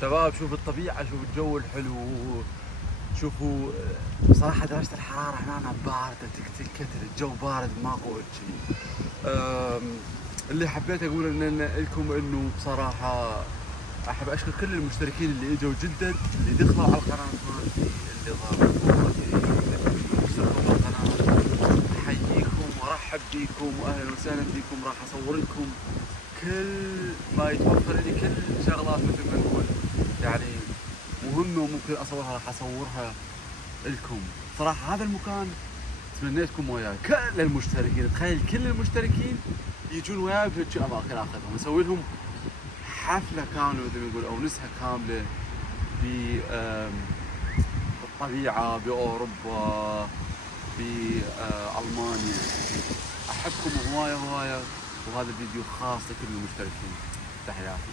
شباب شوف الطبيعة، شوف الجو الحلو، شوفوا بصراحة درجة الحرارة هنا باردة تكتل، الجو بارد ماكو شيء. اللي حبيت اقول لكم انه بصراحة احب اشكر كل المشتركين اللي اجوا جدد، اللي دخلوا على القناة مالتي، اللي ضافوا اللي اشتركوا بالقناة. احييكم وارحب بيكم واهلا وسهلا بيكم. راح اصور لكم كل ما يتوفر لي، كل شغلات مثل ما نقول يعني مهمة وممكن اصورها راح اصورها لكم. صراحة هذا المكان تمنيتكم وياي كل المشتركين، تخيل كل المشتركين يجون وياي بهيك اماكن اخذهم، اسوي لهم حفلة كاملة مثل ما نقول او نزهة كاملة بالطبيعة باوروبا بالمانيا. احبكم هواية هواية، وهذا الفيديو خاص لكل المشتركين. تحياتي.